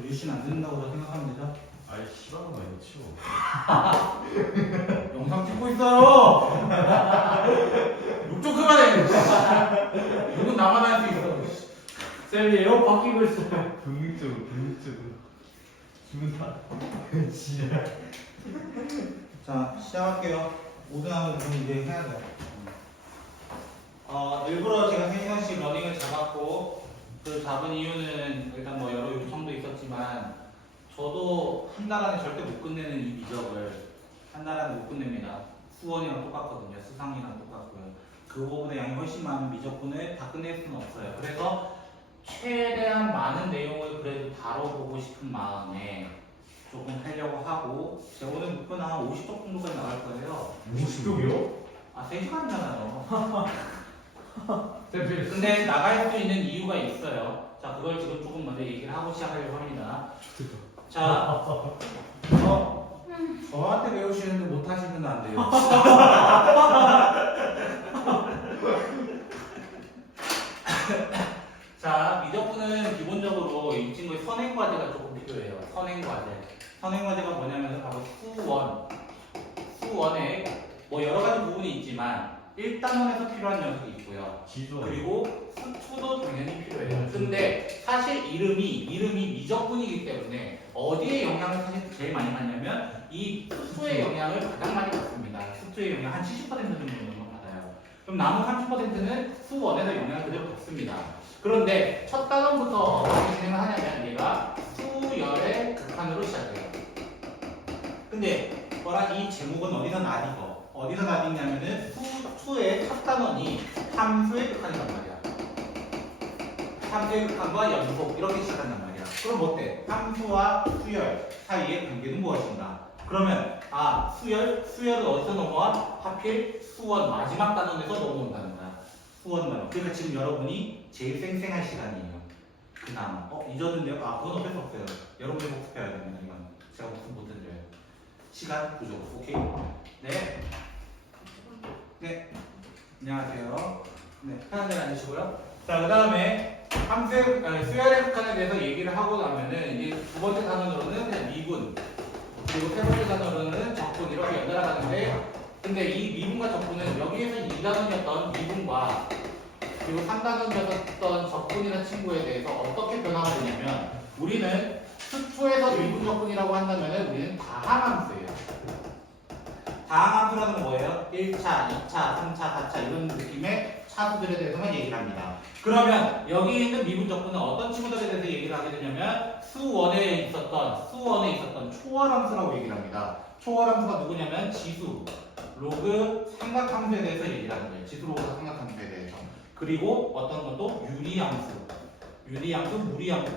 류씨는 안 듣는다고 생각하면 되죠? 아이 씨발로 많이 치워. 영상 찍고 있어요. 욕 좀 그만해. 욕은 나만 할 수 있어. 쌤이 에어 바뀌고 있어요. 본능적으로 주문다. 지랄. 자, 시작할게요. 5등하고 좀 이제 해야 돼요. 일부러 제가 3시간씩 러닝을 잡았고, 그 잡은 이유는 일단 뭐 여러 요청도 있었지만, 저도 한 달 안에 절대 못 끝내는 이 미적을 한 달 안에 못 끝냅니다. 수원이랑 똑같거든요. 수상이랑 똑같고요. 그 부분의 양이 훨씬 많은 미적분을 다 끝낼 수는 없어요. 그래서 최대한 많은 내용을 그래도 다뤄보고 싶은 마음에 조금 하려고 하고, 제가 오늘 목표는 한 50쪽 정도까지 나갈 거예요. 50쪽이요? 아, 3시간이잖아요. 근데 나갈 수 있는 이유가 있어요. 자, 그걸 지금 조금 먼저 얘기를 하고 시작하려고 합니다. 자, 저한테 배우시는데 못하시면 안 돼요. 자, 미적분은 기본적으로 이 친구의 선행과제가 조금 필요해요. 선행과제. 선행과제가 뭐냐면 바로 수원에 뭐 여러 가지 부분이 있지만 1단원에서 필요한 녀석이 있고요. 지수. 그리고 수초도 당연히 필요해요. 근데 사실 이름이 미적분이기 때문에 어디에 영향을 사실 제일 많이 받냐면 이 수초의 영향을 가장 많이 받습니다. 수초의 영향 한 70% 정도 받아요. 그럼 남은 30%는 수원에서 영향을 그대로 받습니다. 그런데 첫 단원부터 어떻게 진행을 하냐면 얘가 수열의 극한으로 시작해요. 근데 뭐라 이 제목은 어디서 나뉘고 어디서 나뉘냐면은 수의 첫 단원이 함수의 극한이란 말이야. 함수의 극한과 연속 이렇게 시작한단 말이야. 그럼 어때? 함수와 수열 사이의 관계는 무엇인가? 그러면 수열은 어디서 넘어와? 하필 수원 마지막 단원에서 넘어온다는 거야. 수원 단원. 그러니까 지금 여러분이 제일 쌩쌩할 시간이에요. 그나마 잊었는데요? 그건 어쩔 수 없어요. 여러분이 복습해야 됩니다. 이건 제가 복습 못 해드려요. 시간 부족. 오케이? 네. 안녕하세요. 네. 편하게 앉으시고요. 자, 그 다음에 수열의 극한에 대해서 얘기를 하고 나면은 이제 두 번째 단원으로는 그냥 미분, 그리고 세 번째 단원으로는 적분 이렇게 연달아가는데, 근데 이 미분과 적분은 여기에서 2단원이었던 미분과 그리고 3단원이었던 적분이라는 친구에 대해서 어떻게 변화가 되냐면, 우리는 수초에서 미분 적분이라고 한다면은 우리는 다항함수예요. 다항함수라는 건 뭐예요? 1차, 2차, 3차, 4차 이런 느낌의 차수들에 대해서만 얘기를 합니다. 그러면 여기 있는 미분 적분은 어떤 친구들에 대해서 얘기를 하게 되냐면 수원에 있었던 초월함수라고 얘기를 합니다. 초월함수가 누구냐면 지수, 로그, 삼각함수에 대해서 얘기를 하는 거예요. 지수, 로그, 삼각함수에 대해서. 그리고 어떤 것도 유리함수, 무리함수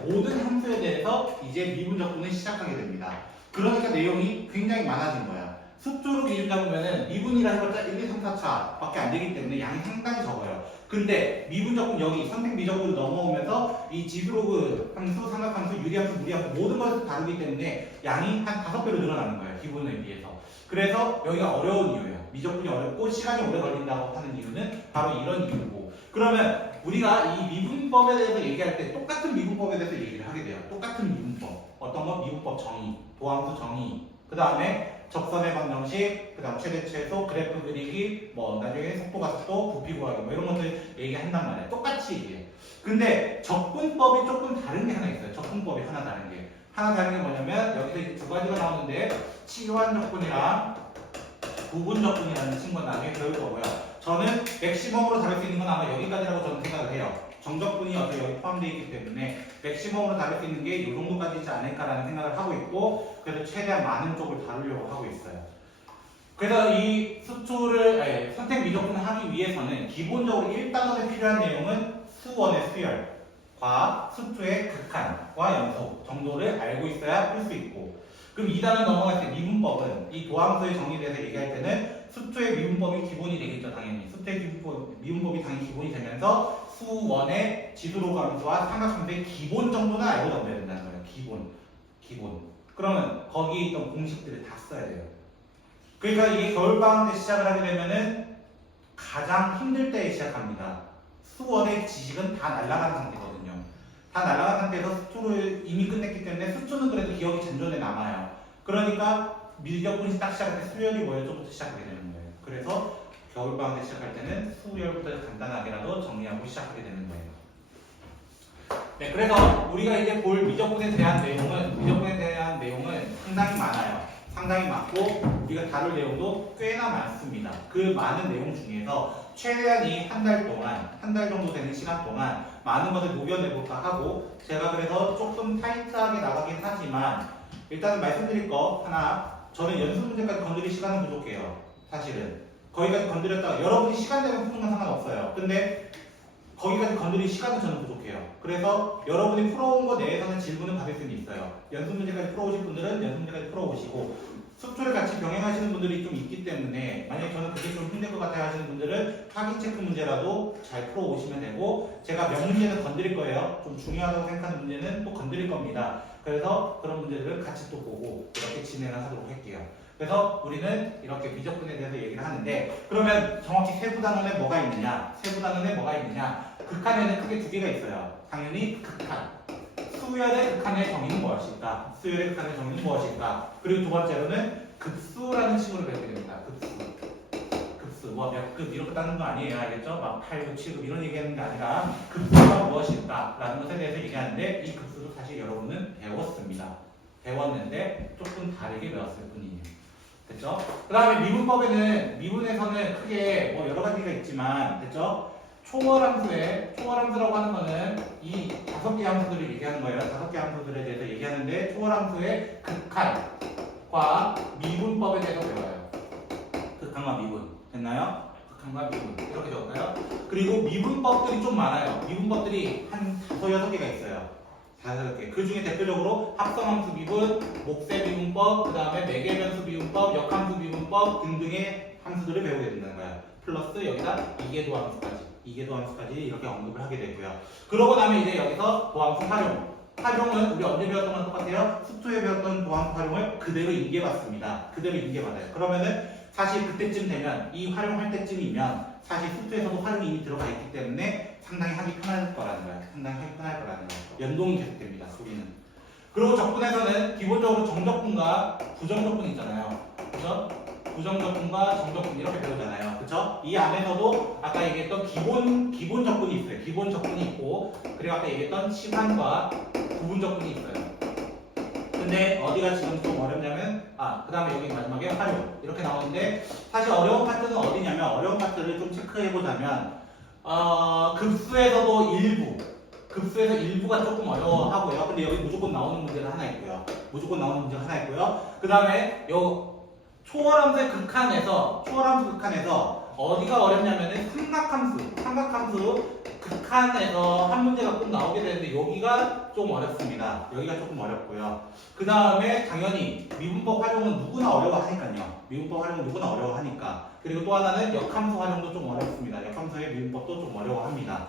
모든 함수에 대해서 이제 미분 적분을 시작하게 됩니다. 그러니까 내용이 굉장히 많아진 거야. 수조로 기준 잡으면은 미분이라 해봤자 1, 2, 3, 4차 밖에 안 되기 때문에 양이 상당히 적어요. 근데 미분 적분 여기 선택 미적분으로 넘어오면서 이 지수로그 함수, 삼각함수, 유리함수, 무리함수 모든 것을 다루기 때문에 양이 한 5배로 늘어나는 거예요. 기본에 비해서. 그래서 여기가 어려운 이유예요. 미적분이 어렵고 시간이 오래 걸린다고 하는 이유는 바로 이런 이유고. 그러면 우리가 이 미분법에 대해서 얘기할 때 똑같은 미분법에 대해서 얘기를 하게 돼요. 똑같은 미분법. 어떤 건 미분법 정의, 도함수 정의, 그 다음에 접선의 방정식, 그 다음 최대 최소, 그래프 그리기, 뭐 나중에 속도 가속도, 부피 구하기 뭐 이런 것들 얘기한단 말이에요. 똑같이 얘기해. 근데 적분법이 조금 다른 게 하나 있어요. 적분법이 하나 다른 게. 하나 다른 게 뭐냐면 여기서 이제 두 가지가 나오는데 치환 적분이랑 부분 적분이라는 친구가 나중에 배울 거고요. 저는 맥시멈으로 다룰 수 있는 건 아마 여기까지라고 저는 생각을 해요. 정적분이 어차피 여기 포함되어 있기 때문에 맥시멈으로 다룰 수 있는 게 이 정도까지지 않을까라는 생각을 하고 있고, 그래서 최대한 많은 쪽을 다루려고 하고 있어요. 그래서 이 선택 미적분을 하기 위해서는 기본적으로 1단원에 필요한 내용은 수원의 수열과 수초의 극한과 연속 정도를 알고 있어야 풀 수 있고, 그럼 2단원 넘어갈 때 미분법은 이 도함수의 정의에 대해서 얘기할 때는 수초의 미분법이 기본이 되겠죠. 당연히 수초의 미분법이 당연히 기본이 되면서 수원의 지수로그 함수와 삼각함수의 기본 정도는 알고 넘겨야 된다는 거예요. 기본. 그러면 거기에 있던 공식들을 다 써야 돼요. 그러니까 이게 겨울방학 때 시작을 하게 되면은 가장 힘들 때에 시작합니다. 수원의 지식은 다 날아가는 상태거든요. 다 날아간 상태에서 수초를 이미 끝냈기 때문에 수초는 그래도 기억이 잔존에 남아요. 그러니까 미적분이 딱 시작할 때 수열이 뭐였죠부터 시작하게 되는 거예요. 그래서 겨울방학 때 시작할 때는 수열부터 간단하게라도 정리하고 시작하게 되는 거예요. 네, 그래서 우리가 이제 볼 미적분에 대한 내용은 상당히 많아요. 상당히 많고 우리가 다룰 내용도 꽤나 많습니다. 그 많은 내용 중에서 최대한 이 한 달 동안, 한 달 정도 되는 시간 동안 많은 것을 녹여내볼까 하고 제가 그래서 조금 타이트하게 나가긴 하지만 일단은 말씀드릴 거 하나, 저는 연습 문제까지 건드릴 시간은 부족해요. 사실은 거기까지 건드렸다가 여러분이 시간 되면 푸는 건 상관없어요. 근데 거기까지 건드릴 시간은 저는 부족해요. 그래서 여러분이 풀어온 거 내에서는 질문을 받을 수는 있어요. 연습 문제까지 풀어오실 분들은 연습 문제까지 풀어오시고 수초를 같이 병행하시는 분들이 좀 있기 때문에 만약에 저는 그게 좀 힘들 것 같아요 하시는 분들은 확인 체크 문제라도 잘 풀어오시면 되고 제가 몇 문제는 건드릴 거예요. 좀 중요하다고 생각하는 문제는 또 건드릴 겁니다. 그래서 그런 문제들을 같이 또 보고 이렇게 진행을 하도록 할게요. 그래서 우리는 이렇게 미적분에 대해서 얘기를 하는데 그러면 정확히 세부 단원에 뭐가 있느냐? 세부 단원에 뭐가 있느냐? 극한에는 크게 두 개가 있어요. 당연히 극한. 수열의 극한의 정의는 무엇일까? 수열의 극한의 정의는 무엇일까? 그리고 두 번째로는 급수라는 칭호를 배우게 됩니다. 급수. 급수. 뭐 몇 급 이렇게 따는 거 아니에요. 알겠죠? 막 8급, 7급 이런 얘기하는 게 아니라 급수가 무엇일까? 라는 것에 대해서 얘기하는데 이 급수도 사실 여러분은 배웠습니다. 배웠는데 조금 다르게 배웠을 뿐이에요. 됐죠? 그 다음에 미분법에는 미분에서는 크게 뭐 여러 가지가 있지만 됐죠? 초월함수라고 하는 거는 이 5개 함수들을 얘기하는 거예요. 5개 함수들에 대해서 얘기하는데 초월함수의 극한과 미분법에 대해서 배워요. 극한과 미분 됐나요? 극한과 미분 이렇게 적을까요? 그리고 미분법들이 좀 많아요. 미분법들이 한 5, 6개가 있어요. 5개. 그 중에 대표적으로 합성함수 미분, 목세 미분법, 그 다음에 매개변수 미분법, 역함수 미분법 등등의 함수들을 배우게 된다는 거예요. 플러스 여기다 이계도 함수까지 이렇게 언급을 하게 되고요. 그러고 나면 이제 여기서 도함수 활용. 활용은 우리 언제 배웠던 건 똑같아요. 수초에 배웠던 도함수 활용을 그대로 인계받습니다. 그대로 인계받아요. 그러면은 사실 그때쯤 되면 이 활용할 때쯤이면 사실 수초에서도 활용이 이미 들어가 있기 때문에 상당히 하기 편할 거라는 거예요. 상당히 하기 편할 거라는 거예요. 연동이 계속됩니다. 우리는. 그리고 적분에서는 기본적으로 정적분과 부정적분 있잖아요. 그죠? 부정적분과 정적분 이렇게 배우잖아요. 그쵸? 이 안에서도 아까 얘기했던 기본 적분이 있어요. 기본 적분이 있고 그리고 아까 얘기했던 시간과 부분 적분이 있어요. 근데 어디가 지금 좀 어렵냐면 그 다음에 여기 마지막에 활용 이렇게 나오는데 사실 어려운 파트는 어디냐면 어려운 파트를 좀 체크해보자면 급수에서도 급수에서 일부가 조금 어려워하고요. 근데 여기 무조건 나오는 문제가 하나 있고요. 그 다음에 요 초월함수의 극한에서 어디가 어렵냐면은 삼각함수 극한에서 한 문제가 꼭 나오게 되는데 여기가 좀 어렵습니다. 여기가 조금 어렵고요. 그 다음에 당연히 미분법 활용은 누구나 어려워하니까. 그리고 또 하나는 역함수 활용도 좀 어렵습니다. 역함수의 미분법도 좀 어려워합니다.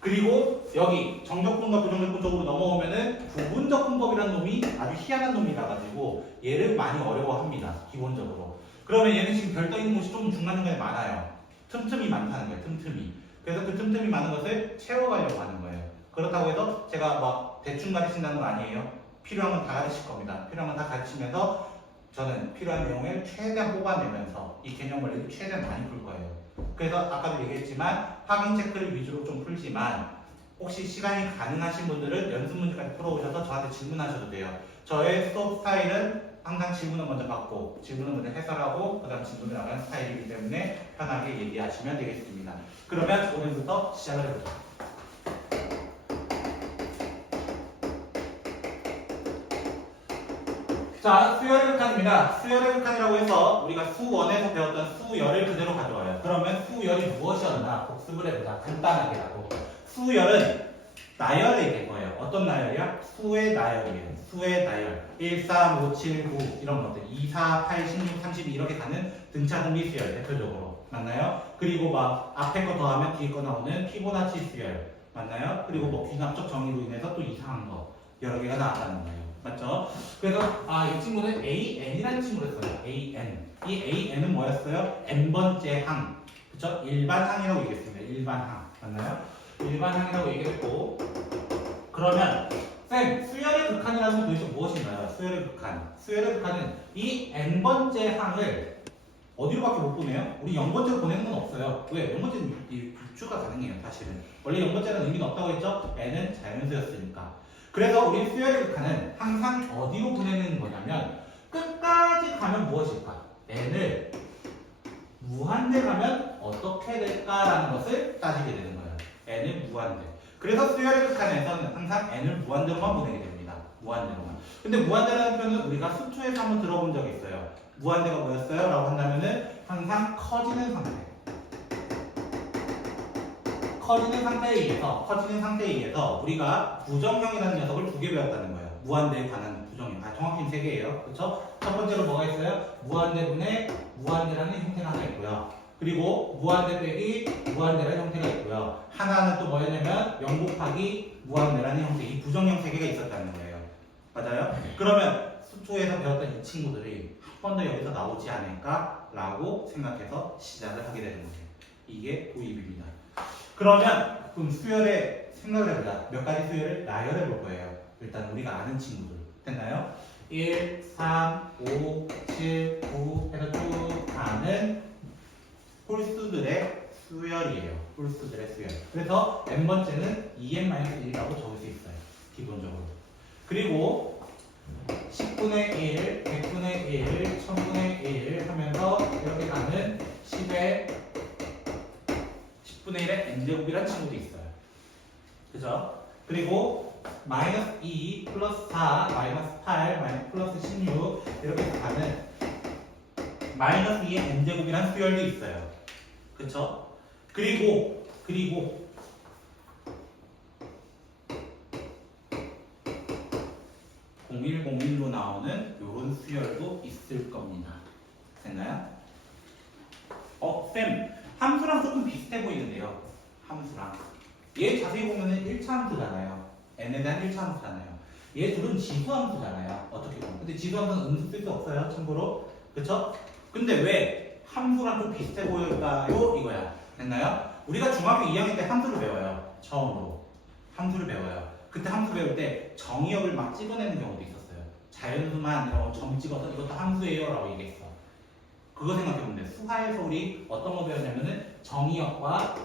그리고 여기 정적분과 부정적분 쪽으로 넘어오면은 부분적분법이라는 놈이 아주 희한한 놈이라 가지고 얘를 많이 어려워합니다. 기본적으로. 그러면 얘는 지금 별 떠 있는 곳이 좀 중간중간에 많아요. 틈틈이 많다는 거예요. 틈틈이. 그래서 그 틈틈이 많은 것을 채워가려고 하는 거예요. 그렇다고 해서 제가 막 대충 가르친다는 건 아니에요. 필요한 건 다 가르칠 겁니다. 필요한 건 다 가르치면서 저는 필요한 내용을 최대한 뽑아내면서 이 개념 원리를 최대한 많이 풀 거예요. 그래서 아까도 얘기했지만 확인 체크를 위주로 좀 풀지만 혹시 시간이 가능하신 분들은 연습 문제까지 풀어오셔서 저한테 질문하셔도 돼요. 저의 수업 스타일은 항상 질문을 먼저 받고 질문을 먼저 해설하고 그 다음 질문을 나가는 스타일이기 때문에 편하게 얘기하시면 되겠습니다. 그러면 오늘부터 시작을 해보죠. 자, 수열의 극한입니다. 수열의 극한이라고 해서 우리가 수1에서 배웠던 수열을 그대로 가져와요. 그러면 수열이 무엇이었나 복습을 해보자. 간단하게라도. 수열은 나열을 얘기할 거예요. 어떤 나열이야? 수의 나열이에요. 수의 나열. 1, 3, 5, 7, 9 이런 것들. 2, 4, 8, 16, 32 이렇게 가는 등차분비 수열 대표적으로. 맞나요? 그리고 막 앞에 거 더하면 뒤에 거 나오는 피보나치 수열. 맞나요? 그리고 뭐 귀납적 정의로 인해서 또 이상한 거 여러 개가 나왔다는 거예요. 맞죠? 그래서 이 친구는 AN이라는 친구를 써요. AN. 이 AN은 뭐였어요? n번째 항. 그쵸? 일반항이라고 얘기했습니다. 일반항. 맞나요? 일반항이라고 얘기했고 그러면 쌤, 수열의 극한이라는 건 도대체 무엇인가요? 수열의 극한. 수열의 극한은 이 n번째 항을 어디로밖에 못 보내요? 우리 0번째로 보내는 건 없어요. 왜? 0번째는 이 불주가 가능해요, 사실은. 원래 0번째는 의미가 없다고 했죠? n은 자연수였으니까. 그래서 우리 수열의 극한은 항상 어디로 보내는 거냐면 끝까지 가면 무엇일까? n을 무한대 가면 어떻게 될까라는 것을 따지게 되는 거예요. n을 무한대. 그래서 수열의 극한에서는 항상 n을 무한대로만 보내게 됩니다. 무한대로만. 근데 무한대라는 표현은 우리가 수초에서 한번 들어본 적이 있어요. 무한대가 뭐였어요? 라고 한다면은 항상 커지는 상태. 커지는 상태에 의해서 우리가 부정형이라는 녀석을 두 개 배웠다는 거예요. 무한대에 관한 부정형. 정확히는 세 개예요. 그렇죠? 첫 번째로 뭐가 있어요? 무한대분의 무한대라는 형태가 하나 있고요. 그리고 무한대 빼기 무한대라는 형태가 있고요. 하나는 또 뭐였냐면 0 곱하기 무한대라는 형태. 이 부정형 세 개가 있었다는 거예요. 맞아요? 그러면 수초에서 배웠던 이 친구들이 한 번 더 여기서 나오지 않을까라고 생각해서 시작을 하게 되는 거예요. 이게 도입입니다. 그럼 수열의 생각을 해보자. 몇 가지 수열을 나열해 볼 거예요. 일단 우리가 아는 친구들. 됐나요? 1, 3, 5, 7, 9 해서 쭉 가는 홀수들의 수열이에요. 홀수들의 수열. 그래서 n번째는 2n-1이라고 적을 수 있어요. 기본적으로. 그리고 10분의 1, 100분의 1, 1000분의 1 하면서 이렇게 가는 10분의 1의 n제곱이라는 친구도 있어요. 그죠? 그리고 마이너스 2, 플러스 4, 마이너스 8, 마이너스 플러스 16 이렇게 해서 가는 마이너스 2의 n제곱이라는 수열도 있어요. 그쵸? 그리고 0101로 나오는 요런 수열도 있을 겁니다. 됐나요? 쌤, 함수랑 조금 비슷해 보이는데요. 함수랑. 얘 자세히 보면은 1차 함수잖아요. n에 대한 1차 함수잖아요. 얘 둘은 지수 함수잖아요. 어떻게 보면. 근데 지수 함수는 음수 쓸 수 없어요. 참고로. 그쵸? 근데 왜 함수랑 좀 비슷해 보일까요? 이거야. 됐나요? 우리가 중학교 2학년 때 함수를 배워요. 처음으로. 함수를 배워요. 그때 함수 배울 때 정의역을 막 찍어내는 경우도 있었어요. 자연수만 이런 점 찍어서 이것도 함수예요 라고 얘기했어. 그거 생각해보면 돼. 수화에서 우리 어떤 거 배웠냐면은 정의역과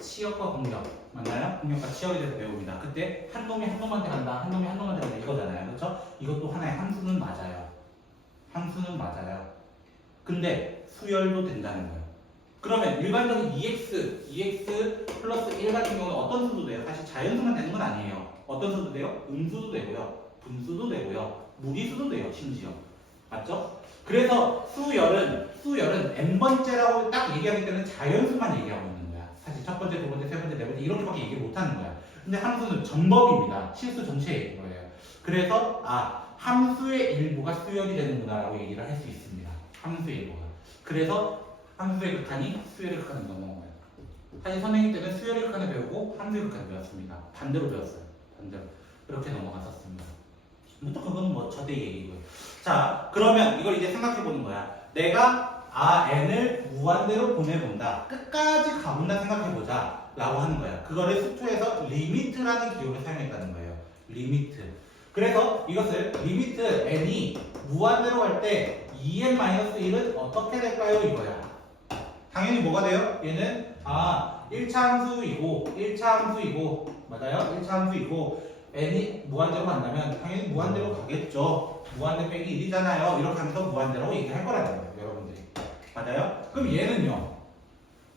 치역과 공역. 맞나요? 공역과 치역에 대해서 배웁니다. 그때 한 놈이 한 놈한테 간다. 한 놈이 한 놈한테 간다. 이거잖아요. 그렇죠? 이것도 하나의 함수는 맞아요. 함수는 맞아요. 근데 수열도 된다는 거예요. 그러면 일반적인 EX 플러스 1 같은 경우는 어떤 수도 돼요? 사실 자연수만 되는 건 아니에요. 어떤 수도 돼요? 음수도 되고요. 분수도 되고요. 무리수도 돼요. 심지어. 맞죠? 그래서 수열은 n번째라고 딱 얘기하기 때문에 자연수만 얘기하고 있는 거야. 사실 첫 번째, 두 번째, 세 번째, 네 번째 이렇게밖에 얘기를 못 하는 거야. 근데 함수는 전법입니다. 실수 전체 얘기인 거예요. 그래서 함수의 일부가 수열이 되는구나라고 얘기를 할 수 있습니다. 함수의 일부가. 그래서 함수의 극한이 수열의 극한을 넘어온 거예요. 사실 선생님 때는 수열의 극한을 배우고 함수의 극한을 배웠습니다. 반대로 배웠어요. 반대로. 그렇게 넘어갔었습니다. 또 그건 뭐 저대 얘기고요. 자, 그러면 이걸 이제 생각해 보는 거야. 내가 n을 무한대로 보내본다. 끝까지 가본다 생각해 보자. 라고 하는 거야. 그거를 수투에서 리미트라는 기호를 사용했다는 거예요. 리미트. 그래서 이것을 리미트 n이 무한대로 갈 때 2n-1은 어떻게 될까요? 이거야. 당연히 뭐가 돼요? 얘는 1차 함수이고 맞아요? 1차 함수이고 n이 무한대로 간다면 당연히 무한대로 가겠죠. 무한대 빼기 1이잖아요. 이렇게 하면서 무한대로 얘기할 거라는 거예요. 여러분들이. 맞아요? 그럼 얘는요.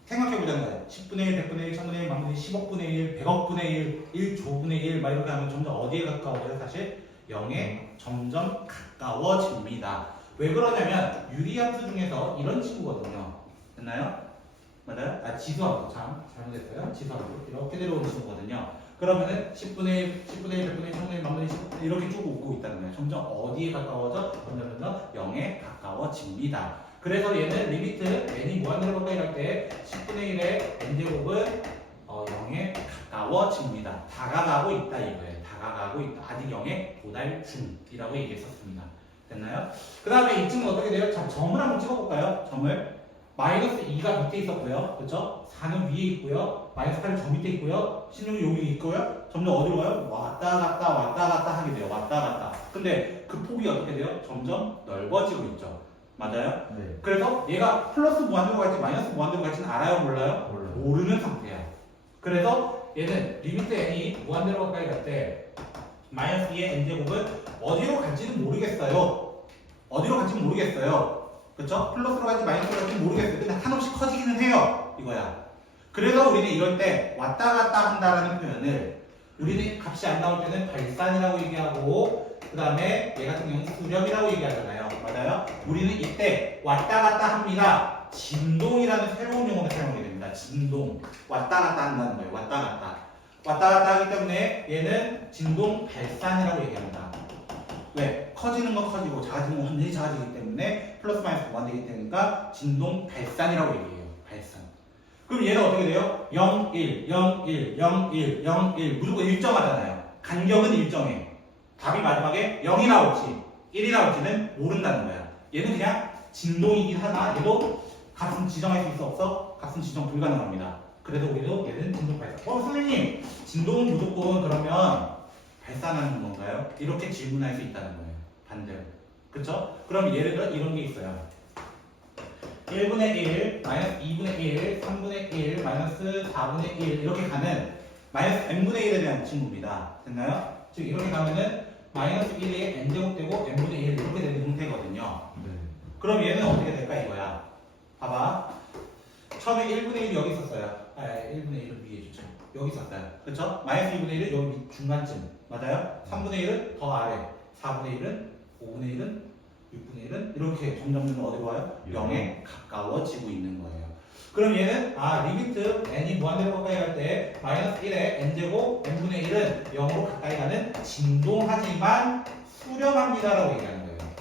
생각해보자는 거예요. 10분의 1, 100분의 1, 1000분의 1, 만분의 1, 10억분의 1, 100억분의 1, 1조분의 1 막 이렇게 하면 점점 어디에 가까워져요? 사실 0에 점점 가까워집니다. 왜 그러냐면 유리함수 중에서 이런 친구거든요. 됐나요? 맞아요? 지수함수. 참 잘못했어요. 지수함수. 이렇게 내려오는 친구거든요. 그러면은 10분의 1, 10분의 1, 100분의 1, 1000분의 1, 만분의 1, 10분의 1 이렇게 쭉 오고 있다는 거예요. 점점 어디에 가까워져? 점점 더 0에 가까워집니다. 그래서 얘는 리미트 n이 무한대로 가까이 갈 때 10분의 1의 n제곱은 0에 가까워집니다. 다가가고 있다 이거예요. 다가가고 있다. 아직 0에 도달 중이라고 얘기했었습니다. 됐나요? 그 다음에 이 친구는 어떻게 돼요? 자, 점을 한번 찍어볼까요? 점을. 마이너스 2가 밑에 있었고요. 그쵸? 4는 위에 있고요. 마이너스 8은 저 밑에 있고요. 16이 여기 있고요. 점점 어디로 가요? 왔다 갔다 하게 돼요. 왔다 갔다. 근데 그 폭이 어떻게 돼요? 점점 넓어지고 있죠. 맞아요? 네. 그래서 얘가 플러스 무한대로 갈지 마이너스 무한대로 갈지는 알아요? 몰라요? 몰라요. 모르는 상태야. 그래서 얘는 리미트 n이 무한대로 가까이 갈 때 마이너스 2의 n제곱은 어디로 갈지는 모르겠어요. 어디로 갈지는 모르겠어요. 그쵸? 플러스로 갈지 마이너스로 갈지 모르겠어요. 근데 한없이 커지기는 해요. 이거야. 그래서 우리는 이럴 때 왔다 갔다 한다라는 표현을 우리는 값이 안 나올 때는 발산이라고 얘기하고 그 다음에 얘 같은 경우는 수렴이라고 얘기하잖아요. 맞아요? 우리는 이때 왔다 갔다 합니다. 진동이라는 새로운 용어를 사용하게 됩니다. 진동. 왔다 갔다 한다는 거예요. 왔다 갔다. 왔다 갔다 하기 때문에 얘는 진동 발산이라고 얘기합니다. 왜? 커지는 건 커지고 작아지는 건 완전히 작아지기 때문에 플러스 마이너스 무한되기 때문에 진동 발산이라고 얘기해요. 발산. 그럼 얘는 어떻게 돼요? 0, 1, 0, 1, 0, 1, 0, 1 무조건 일정하잖아요. 간격은 일정해. 답이 마지막에 0이 나올지 1이 나올지는 모른다는 거야. 얘는 그냥 진동이긴 하나 얘도 값은 지정할 수 있어 없어? 값은 지정 불가능합니다. 그래서 우리도 얘는 진동 발산. 선생님 진동은 무조건 그러면 발산하는 건가요? 이렇게 질문할 수 있다는 거예요. 반대로. 그쵸? 그럼 예를 들어 이런 게 있어요. 1분의 1, 마이너스 2분의 1, 3분의 1, 마이너스 4분의 1 이렇게 가는 마이너스 n분의 1에 대한 친구입니다. 됐나요? 즉 이렇게 가면은 마이너스 1이 n제곱 되고 n분의 1 이렇게 되는 형태거든요. 네. 그럼 얘는 어떻게 될까 이거야. 봐봐. 처음에 1분의 1이 여기 있었어요. 1분의 1을 위에 주죠. 여기 있었어요. 그쵸? 마이너스 2분의 1은 여기 중간쯤. 맞아요? 3분의 1은 더 아래. 4분의 1은 5분의 1은 6분의 1은 이렇게 점점 어디로 와요? 0에 가까워지고 있는 거예요. 그럼 얘는 리미트 n이 무한대로 가까이 갈 때 마이너스 1에 n제곱 n분의 1은 0으로 가까이 가는 진동하지만 수렴합니다라고 얘기하는 거예요.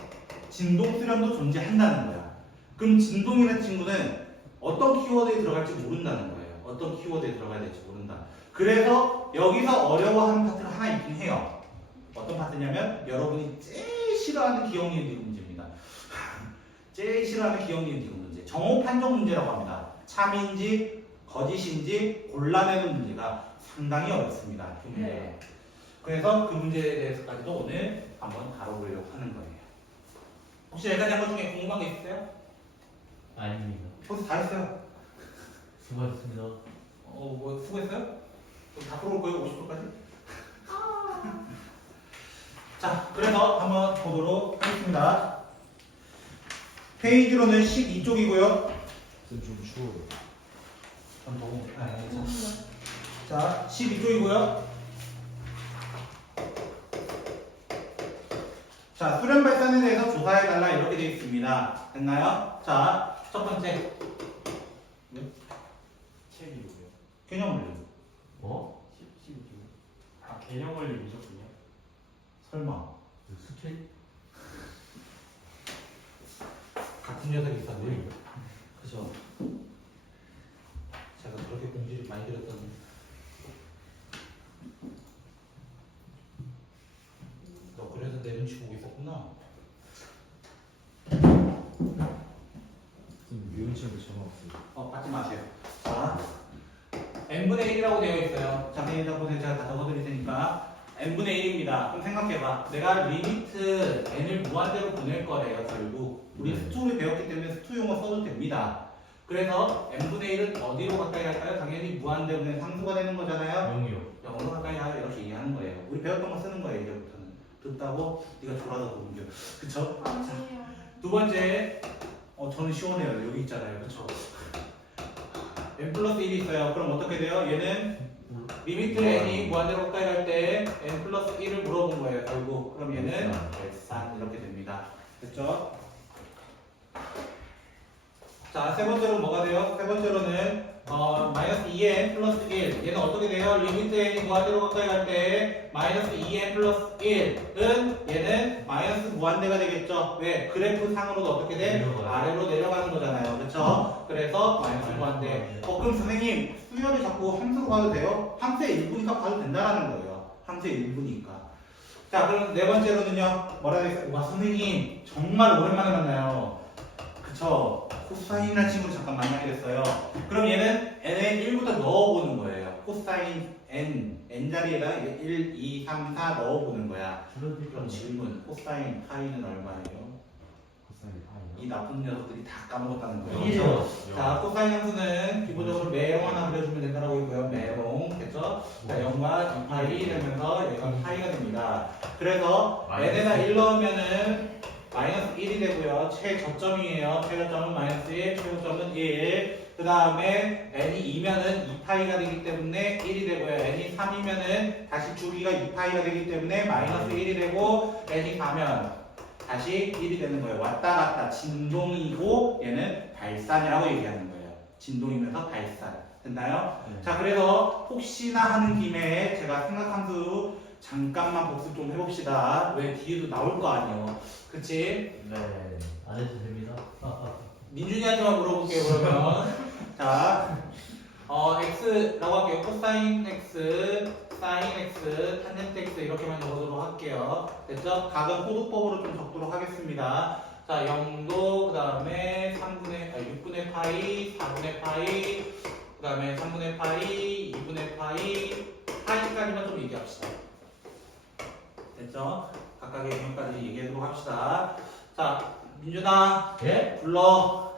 진동 수렴도 존재한다는 거야. 그럼 진동이라는 친구는 어떤 키워드에 들어갈지 모른다는 거예요. 어떤 키워드에 들어가야 될지 모른다. 그래서 여기서 어려워하는 파트가 하나 있긴 해요. 어떤 파트냐면 여러분이 제일 싫어하는 기억니은 디귿 문제입니다. 제일 싫어하는 기억니은 디귿 문제. 정오 판정 문제라고 합니다. 참인지 거짓인지 골라내는 문제가 상당히 어렵습니다. 그 문제. 그래서 그 문제에 대해서까지도 오늘 한번 다뤄보려고 하는 거예요. 혹시 여기까지 한 것 중에 궁금한 게 있으세요? 아닙니다. 벌써 다 했어요. 수고하셨습니다. 뭐 수고했어요? 그럼 다 풀어올 거예요? 50%까지? 자, 그래서 한번 보도록 하겠습니다. 페이지로는 12쪽이고요. 좀 추워요. 좀 더워. 자, 12쪽이고요. 자, 수렴 발산에 대해서 조사해달라 이렇게 되어 있습니다. 됐나요? 자, 첫 번째. 책이고요. 개념 원리. 어? 12조. 개념 원리 무조건요? 설마. 스케일? 같은 녀석이 있었네. 그죠? 제가 그렇게 공지를 많이 드렸더니. 너 그래서 내 눈치 보고 있었구나. 지금 미용실도 전화 왔어요. 받지 마세요. 자, n분의 1이라고 되어 있어요. 자, 그냥 보세요. 제가 다 적어드릴 테니까. n분의 1입니다. 그럼 생각해봐. 내가 리미트 n을 무한대로 보낼 거래요, 결국. 우리 스투를 배웠기 때문에 스투 용어 써도 됩니다. 그래서 n분의 1은 어디로 가까이 갈까요? 당연히 무한대분의 상수가 되는 거잖아요. 0이요. 0으로 가까이 가요. 이렇게 얘기하는 거예요. 우리 배웠던 거 쓰는 거예요, 이제부터는. 듣다고 네가 졸아서 모르죠. 그쵸? 자, 두 번째, 저는 시원해요. 여기 있잖아요. 그쵸? n 플러스 1이 있어요. 그럼 어떻게 돼요? 얘는 리미트 n이 무한대로 가까이 갈 때 n 플러스 1을 물어본 거예요. 결국. 그럼 얘는 발산 이렇게 됩니다. 됐죠? 자, 세 번째로 뭐가 돼요? 세 번째로는 마이너스 2n 플러스 1. 얘는 어떻게 돼요? 리미트 n이 무한대로 가까이 갈 때 마이너스 2n 플러스 1은 얘는 마이너스 무한대가 되겠죠? 왜? 그래프 상으로도 어떻게 돼? 내려가요. 아래로 내려가는 거잖아요. 그렇죠? 그래서 마이너스 무한대. 그럼 선생님 수열을 자꾸 함수로 가도 돼요? 함수의 일부니까 가도 된다는 거예요. 함수의 일부니까. 자, 그럼 네 번째로는요. 뭐라 했어요? 와, 선생님 정말 오랜만에 만나요. 그쵸. 코사인이라는 친구를 잠깐 만나게 됐어요. 그럼 얘는 n에 1부터 넣어보는 거예요. 코사인 n 자리에다 1, 2, 3, 4 넣어보는 거야. 그럼 질문, 코사인 파이는 얼마예요? 코사인 파이요. 이 나쁜 녀석들이 다 까먹었다는 거예요. 일이요. 자, 코사인 함수는 기본적으로 매롱 하나 그려주면 된다고 했고요. 매롱, 됐죠? 자, 0과 2파이 되면서 여기가 파이가 됩니다. 그래서 n에다 1 넣으면은 마이너스 1이 되고요. 최저점이에요. 최저점은 마이너스 1, 최고점은 1. 그 다음에 n이 2면은 2파이가 되기 때문에 1이 되고요. n이 3이면은 다시 주기가 2파이가 되기 때문에 마이너스 1이 되고 n이 4면 다시 1이 되는 거예요. 왔다 갔다 진동이고 얘는 발산이라고 얘기하는 거예요. 진동이면서 발산. 됐나요? 네. 자, 그래서 혹시나 하는 김에 제가 생각함수 잠깐만 복습 좀 해봅시다. 왜 뒤에도 나올 거 아니에요. 그치? 네. 안 해도 됩니다. 민준이한테만 물어볼게요, 그러면. 자, x라고 할게요. 코사인 x, 사인 x, 탄젠트 x 이렇게만 적어도록 할게요. 됐죠? 각은 호두법으로 좀 적도록 하겠습니다. 자, 0도, 그 다음에 6분의 파이, 4분의 파이, 그 다음에 3분의 파이, 2분의 파이, 파이까지만 좀 얘기합시다. 됐죠? 각각의 개념까지 얘기하도록 합시다. 자, 민준아, 예? 불러.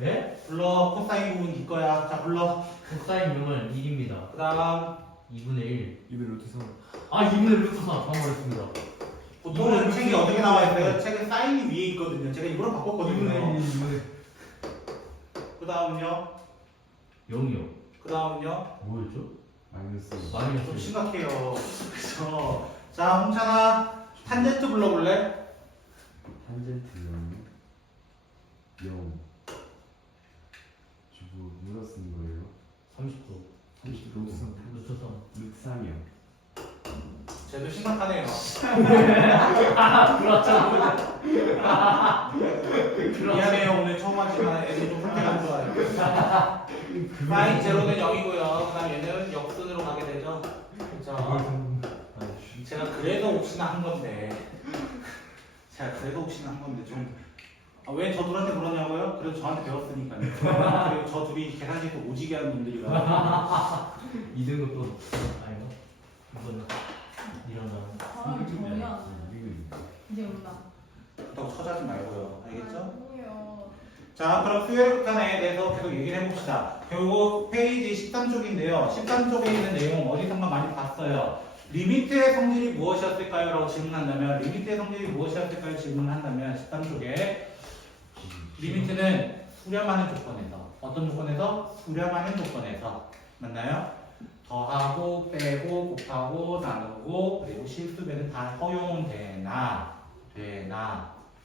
예? 불러. 코사인 부분 네 거야. 자, 불러. 코사인 0은 1입니다. 그 다음, 2분의 1. 2분의 루트 3. 아, 2분의 루트 4. 방어했습니다. 보통은 책이 어떻게 나와 있어요? 책은 사인이 위에 있거든요. 제가 일부러 바꿨거든요. 2분의 그 다음은요? 0이요. 그 다음은요? 뭐였죠? 마이너스 좀 마이너스. 심각해요. 그쵸? 자, 홍찬아, 탄젠트 불러볼래? 탄젠트 0. 주부 뭐라 쓰는 거예요? 30도. 30 루트 3. 루트 3. 루트 3이요. 쟤도 심각하네요. 미안해요. 오늘 처음 하지만 애들 좀 상태가 안 좋아요. 사인 제로는 0이고요. 그 다음 얘는 역순으로 가게 되죠. 그쵸? 제가 그래도 혹시나 한 건데. 제가 그래도 혹시나 한 건데 좀. 왜 저 둘한테 그러냐고요? 그래도 저한테 배웠으니까요. 그리고 저 둘이 계산식도 오지게 하는 놈들이라. 2등급 또 아니요. 이거는 일어나는. 바람이 전혀 이제 온다. 그렇다고 처자지 말고요. 알겠죠? 뭐요? 자, 그럼 수요일 극한에 대해서 계속 얘기를 해봅시다. 결국 페이지 13쪽인데요. 13쪽에 있는 내용 어디선가 많이 봤어요. 리미트의 성질이 무엇이었을까요? 라고 질문한다면 리미트의 성질이 무엇이었을까요? 질문한다면 13쪽에 리미트는 수렴하는 조건에서 어떤 조건에서? 수렴하는 조건에서 맞나요? 더하고 빼고 곱하고 나누고 그리고 실수배는 다 허용되나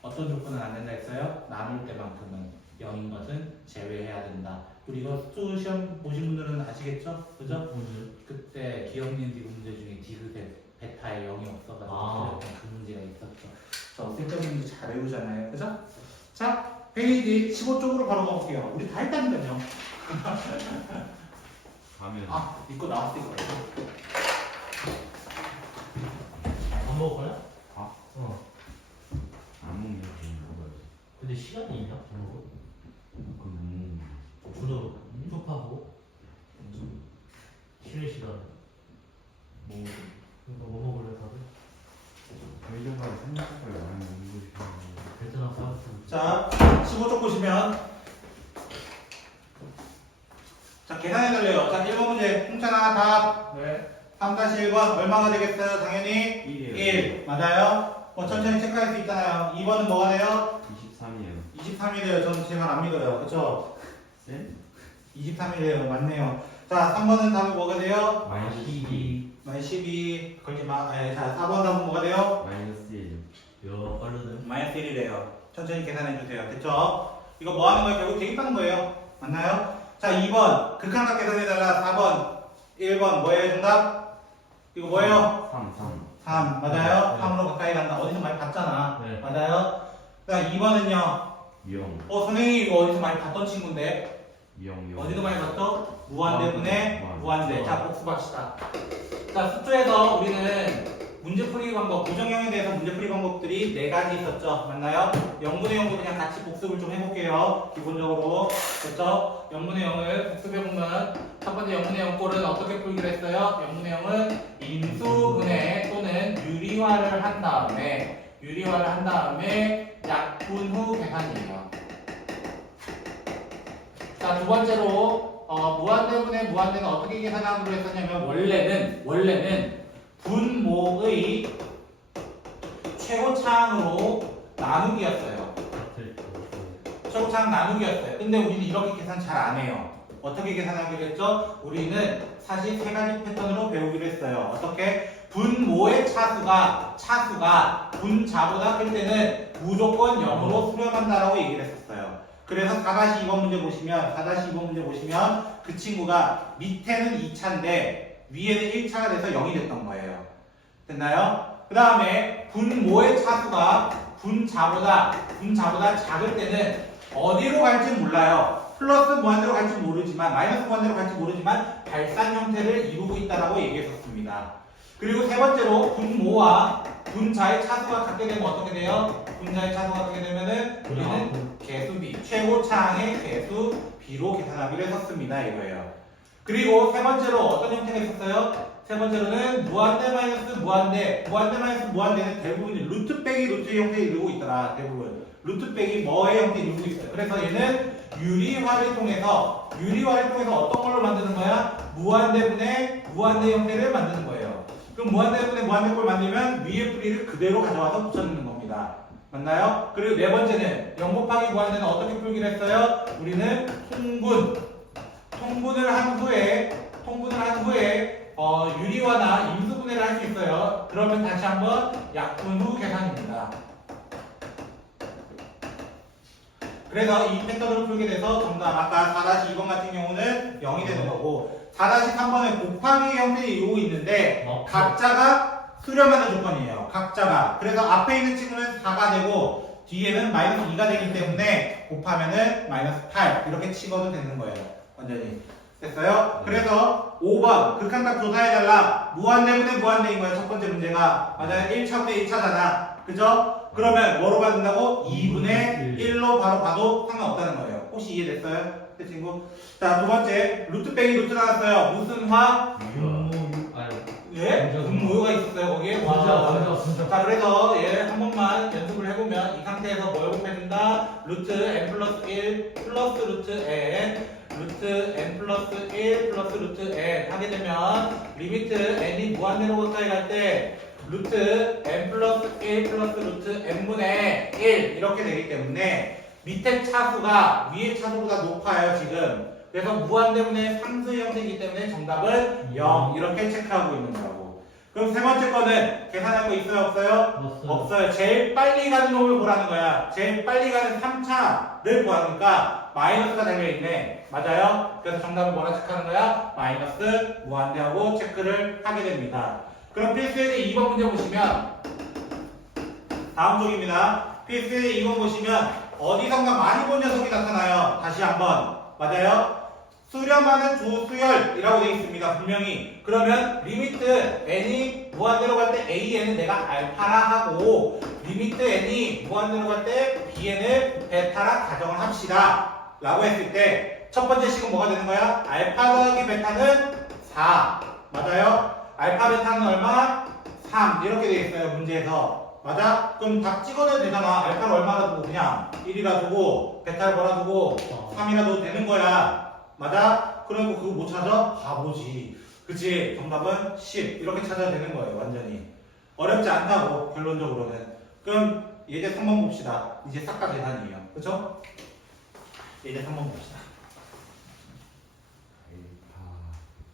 어떤 조건은 안 된다 했어요? 나눌 때만큼은 0인 것은 제외해야 된다. 우리 이거 수 시험 보신 분들은 아시겠죠? 그죠? 오늘. 그때 기억니은 문제 중에 디귿에 베타에 0이 없어가지고 아. 틀렸던 그 문제가 있었죠. 저 쓸데없는 문제 잘 외우잖아요. 그죠? 자, 페이지 15쪽으로 바로 가볼게요. 우리 다 했다니까요. 가면 아, 이거 나왔을 거예요. 안 먹을까요? 아. 어. 안 먹는 거 먹어요. 근데 시간이 있나? 저 먹어? 그럼 저도 좁하고 쉬는 시간 뭐 그러니까 뭐 먹을래 다들? 저희가 생각보다 많이 먹는 것이 베트남 사람들. 자, 15쪽 보시면 자, 계산해 달래요. 자, 1번 문제. 홍찬아 답. 네. 3-1번 얼마가 되겠어요? 당연히 1이에요. 1. 맞아요? 뭐 천천히 체크할 수 있잖아요. 2번은 뭐가 돼요? 23이에요. 23이래요. 전 제 말 안 믿어요. 그쵸? 쌤? 23이래요. 맞네요. 자, 3번은 답이 뭐가 돼요? 마이너스 12. 마이너스 12. 걸지 마. 자, 4번 답은 뭐가 돼요? 마이너스 1. 야 빠르네. 마이너스 1이래요. 천천히 계산해 주세요. 됐죠? 이거 뭐 하는 거예요? 결국 대입하는 거예요. 맞나요? 자, 2번. 극한각 계산해 달라. 4번. 1번. 뭐예요? 정답? 이거 뭐예요? 3. 맞아요? 네. 3으로 가까이 간다. 어디서 많이 봤잖아. 네. 맞아요? 자, 2번은요. 0. 선생님이 이거 어디서 많이 봤던 친구인데. 0. 어디서 많이 봤죠? 무한대분의 무한대. 무한대. 자, 복습합시다. 자, 수조에서 우리는 문제풀이 방법, 고정형에 대해서 문제풀이 방법들이 4가지 있었죠. 맞나요? 0분의 0도 그냥 같이 복습을 좀 해볼게요. 기본적으로. 됐죠? 0분의 0을 복습해보면 첫 번째 0분의 0 꼴은 어떻게 풀기로 했어요? 0분의 0은 인수분해 또는 유리화를 한 다음에 약분 후 계산이에요. 자, 두 번째로 무한대분의 무한대는 어떻게 계산하기로 했었냐면 원래는 분모의 최고차항으로 나누기였어요. 최고차항 나누기였어요. 근데 우리는 이렇게 계산 잘 안 해요. 어떻게 계산하기로 했죠? 우리는 사실 3가지 패턴으로 배우기로 했어요. 어떻게? 분모의 차수가 분자보다 클 때는 무조건 0으로 수렴한다라고 얘기를 했었어요. 그래서 4-2번 문제 보시면 그 친구가 밑에는 2차인데 위에는 1차가 돼서 0이 됐던 거예요. 됐나요? 그 다음에 분모의 차수가 분자보다 작을 때는 어디로 갈지 몰라요. 플러스 무한대로 갈지 모르지만 마이너스 무한대로 갈지 모르지만 발산 형태를 이루고 있다라고 얘기했었습니다. 그리고 세 번째로 분모와 분자의 차수가 같게 되면 어떻게 돼요? 분자의 차수가 같게 되면은 우리는 개수비, 최고차항의 개수비로 계산하기로 했었습니다. 이거예요. 그리고 세 번째로 어떤 형태가 있었어요? 세 번째로는 무한대 마이너스 무한대는 대부분이 루트 빼기 루트의 형태를 이루고 있더라. 대부분 루트 빼기 뭐의 형태를 이루고 있어요. 그래서 얘는 유리화를 통해서 어떤 걸로 만드는 거야? 무한대분의 무한대 형태를 만드는 거예요. 그럼 무한대분의 무한대꼴 만들면 위의 뿌리를 그대로 가져와서 붙여넣는 겁니다. 맞나요? 그리고 네 번째는 0 곱하기 무한대는 어떻게 풀기로 했어요? 우리는 통분을 한 후에 유리화나 임수분해를 할 수 있어요. 그러면 다시 한번 약분 후 계산입니다. 그래서 이 패턴으로 풀게 돼서 정답 아까 4-2번 같은 경우는 0이 되는 거고 4-3번은 곱하기 형태를 이루고 있는데 각자가 수렴하는 조건이에요. 각자가. 그래서 앞에 있는 친구는 4가 되고 뒤에는 마이너스 2가 되기 때문에 곱하면은 마이너스 8 이렇게 치고도 되는 거예요. 완전히. 됐어요? 그래서 5번 극한값 조사해달라. 무한대분의 무한대인 거예요. 첫 번째 문제가. 맞아요? 1차분의 1차잖아. 그죠? 그러면 뭐로 받는다고? 2분의 1로 바로 봐도 상관없다는 거예요. 혹시 이해됐어요? 그 친구? 자, 두 번째. 루트 빼기 루트 나왔어요. 무슨 화? 예? 분모가 있었어요, 거기에? 자, 그래서 얘 한 번만 연습을 해보면 이 상태에서 뭘 곱해준다? 루트 n 플러스 1 플러스 루트 n 플러스 1 플러스 루트 n 하게 되면 리미트 n이 무한대로 가까이 갈 때 루트 n 플러스 1 플러스 루트 n분의 1 이렇게 되기 때문에 밑에 차수가 위에 차수보다 높아요, 지금. 그래서 무한대분의 상수의 형태이기 때문에 정답은 0 이렇게 체크하고 있는 거라고. 그럼 세 번째 거는 계산할 거 있어요, 없어요? 없어요. 제일 빨리 가는 놈을 보라는 거야. 제일 빨리 가는 3차를 보라니까 마이너스가 달려있네. 맞아요? 그래서 정답을 뭐라 체크하는 거야? 마이너스 무한대하고 체크를 하게 됩니다. 그럼 필수예제 2번 문제 보시면 다음 쪽입니다. 필수예제 2번 보시면 어디선가 많이 본 녀석이 나타나요. 다시 한번. 맞아요? 수렴하는 조수열이라고 되어 있습니다. 분명히. 그러면 리미트 n이 무한대로 갈 때 an은 내가 알파라 하고 리미트 n이 무한대로 갈 때 bn을 베타라 가정을 합시다. 라고 했을 때 첫 번째 식은 뭐가 되는 거야? 알파 더하기 베타는 4. 맞아요? 알파 베타는 얼마? 3. 이렇게 되어 있어요. 문제에서. 맞아? 그럼 다 찍어내도 되잖아. 알파를 얼마나 두고 그냥 1이라 두고 베타를 뭐라 두고 3이라 둬도 되는 거야. 맞아? 그러니까 그거 못 찾아? 바보지. 그치? 정답은 10 이렇게 찾아야 되는 거예요. 완전히 어렵지 않다고 결론적으로는. 그럼 예제 3번 봅시다. 이제 싹 다 계산이에요. 그쵸? 예제 3번 봅시다.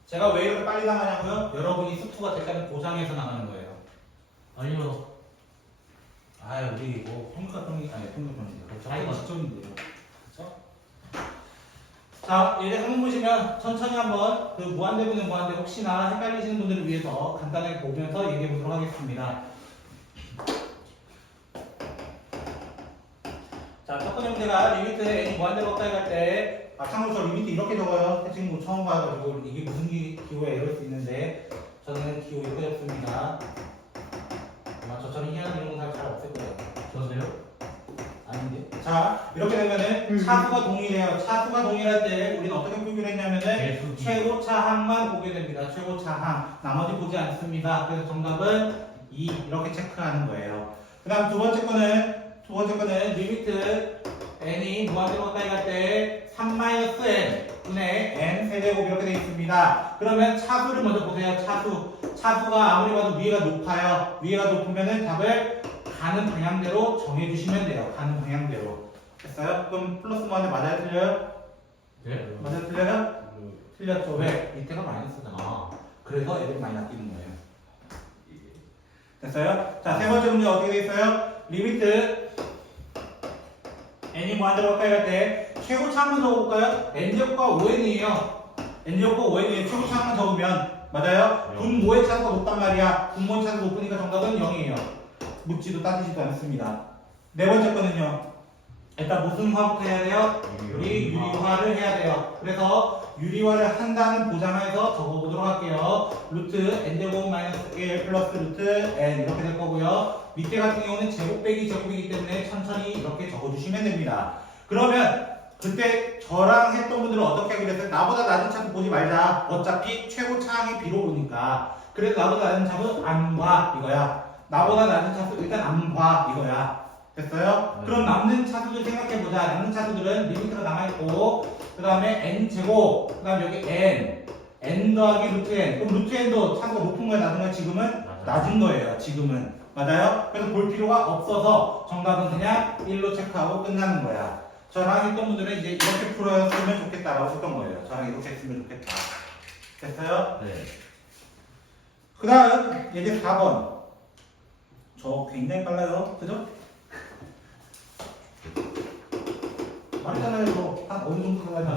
제가 왜 이렇게 빨리 나가냐고요? 여러분이 스투가 될 때는 고장해서 나가는 거예요. 아니요. 우리 뭐 평가평이 아니 평가평이죠. 자기가 직전인데요. 그렇죠? 자, 예제 한번 보시면 천천히 한번 그 무한대분의 무한대 혹시나 헷갈리시는 분들을 위해서 간단하게 보면서 얘기해 보도록 하겠습니다. 자, 첫 번째 문제가 리미트 n이 무한대로 가까이 갈 때 참고로 저 리미트 이렇게 적어요. 지금 뭐 처음 봐가지고 이게 무슨 기호야 이럴 수 있는데 저는 기호 이렇게 적습니다. 아마 저처럼 희한한 인공사를 잘 없을 거예요. 저도요? 아닌데. 자, 이렇게 되면은 차수가 동일해요. 차수가 동일할 때 우리는 어떻게 표기를 했냐면은 대수기. 최고 차항만 보게 됩니다. 최고 차항. 나머지 보지 않습니다. 그래서 정답은 2 이렇게 체크하는 거예요. 그다음 두 번째 거는 리미트 n이 무한대로 가까이 갈 때 3-n 분의 n 세제곱 이렇게 되어 있습니다. 그러면 차수를 먼저 보세요. 차수가 아무리 봐도 위에가 높아요. 위에가 높으면은 답을 가는 방향대로 정해주시면 돼요. 가는 방향대로. 됐어요? 그럼 플러스 무한대 맞아요? 틀려요? 네? 맞아요? 틀려요? 틀렸죠. 왜? 밑에가 마이너스잖아. 그래서 애들이 많이 낚이는 거예요. 됐어요? 자, 세 번째 문제 어떻게 돼 있어요? 리미트 n이 무한대로 가까이 갈 때 최고 차항만 적어볼까요? n제곱과 5n이에요. n제곱과 5n이에요. 최고 차항만 적으면 맞아요? 분모의 차수가 높단 말이야. 분모의 차수가 높으니까 정답은 0이에요. 묻지도 따지지도 않습니다. 네 번째 거는요. 일단 무슨 화부터 해야 돼요? 유리화를 해야 돼요. 그래서 유리화를 한다는 보장하에서 적어보도록 할게요. 루트 n제곱 마이너스 1 플러스 루트 n 이렇게 될 거고요. 밑에 같은 경우는 제곱 빼기 제곱이기 때문에 천천히 이렇게 적어주시면 됩니다. 그러면 그때 저랑 했던 분들은 어떻게 하기로 했어요? 나보다 낮은 차도 보지 말자. 어차피 최고 차항이 비로 오니까. 그래서 나보다 낮은 차도 안 봐 이거야. 나보다 낮은 차도 일단 안 봐 이거야. 됐어요? 네. 그럼 남는 차수들 생각해보자. 남는 차수들은 리미트가 남아있고 그 다음에 n제곱 그 다음에 여기 n 더하기 루트 n. 그럼 루트 n도 차수가 높은 거야 낮은 거야? 지금은? 낮은 거예요. 지금은. 맞아요? 그래서 볼 필요가 없어서 정답은 그냥 1로 체크하고 끝나는 거야. 저랑 했던 분들은 이제 이렇게 풀었으면 좋겠다라고 했던 거예요. 저랑 이렇게 했으면 좋겠다. 됐어요? 네. 그 다음 이제 4번. 저 굉장히 빨라요. 그죠? 말했잖아요. 이거 한 어느 정도 달라요?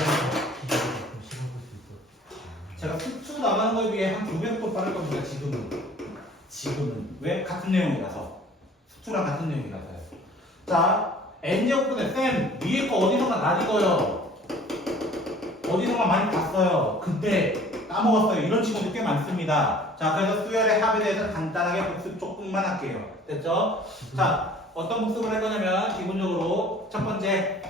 제가 수초 나가는 거에 비해 한 200번 빠를 겁니다. 지금은. 왜? 같은 내용이라서. 수초랑 같은 내용이라서요. 자, n제곱분의 쌤 위에 거 어디선가 낯익어요. 어디선가 많이 봤어요. 그때 까먹었어요. 이런 친구들 꽤 많습니다. 자, 그래서 수열의 합에 대해서 간단하게 복습 조금만 할게요. 됐죠? 자, 어떤 복습을 할 거냐면 기본적으로 첫 번째